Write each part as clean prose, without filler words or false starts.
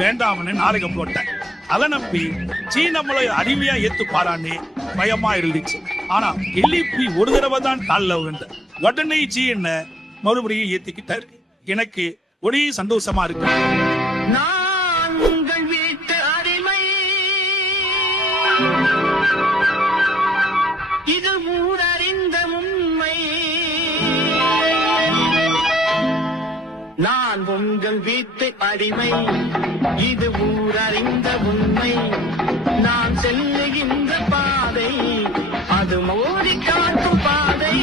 வேண்டாம்னு நாடகம் போட்டேன். அதை நம்பி நம்மளை அடிமையா ஏத்து பாரான்னு பயமா இருந்துச்சு. ஆனா எல்லிப்பி ஒரு தடவை தான் காலில் விழுந்த உடனே என்ன மறுபடியும் ஏத்திக்கிட்டாரு. எனக்கு ஒரே சந்தோஷமா இருக்கு. நான் உங்கள் வீட்டு அடிமை, இது ஊரறிந்த உண்மை. நான் உங்கள் வீட்டு அடிமை, இது ஊரறிந்த உண்மை. நான் செல்லுகின்ற பாதை அது மோதி காட்டும் பாதை.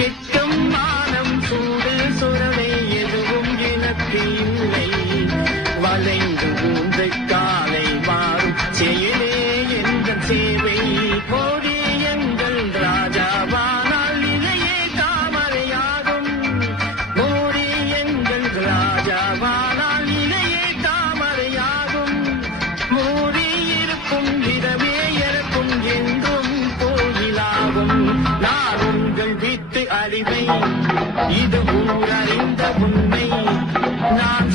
வெட்கம் மானம் சூடு சுரவை எதுவும் எனக்கு இல்லை. வளைந்து ஊந்து காலை மாறும் செயலே எங்கள் சேவை. கோடி எங்கள் ராஜாவானால் இதையே தாமரையாகும். கோடி எங்கள் ராஜாவானால் இதையே தாமரையாகும். மூடி இருக்கும் இடமே எனக்கும் என்றும் கோயிலாகும். நான் உங்கள் வீட்டு அடிமை, இது ஊரறிந்த உண்மை. நான்